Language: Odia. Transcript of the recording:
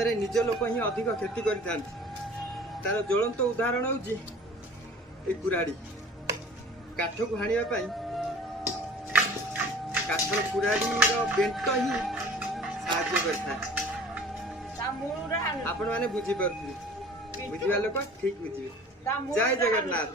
ହାତରେ ନିଜ ଲୋକ ହିଁ ଅଧିକ କ୍ଷତି କରିଥାନ୍ତି। ତାର ଜ୍ୱଳନ୍ତ ଉଦାହରଣ ହେଉଛି ଏ କୁରାଢ଼ୀ। କାଠକୁ ହାଣିବା ପାଇଁ କାଠର କୁରାଢ଼ୀର ବେଣ୍ଟ ହିଁ ସାହାଯ୍ୟ କରିଥାଏ। ଆପଣମାନେ ବୁଝିପାରୁଥିବେ, ବୁଝିବା ଲୋକ ଠିକ୍ ବୁଝିବେ। ଜୟ ଜଗନ୍ନାଥ।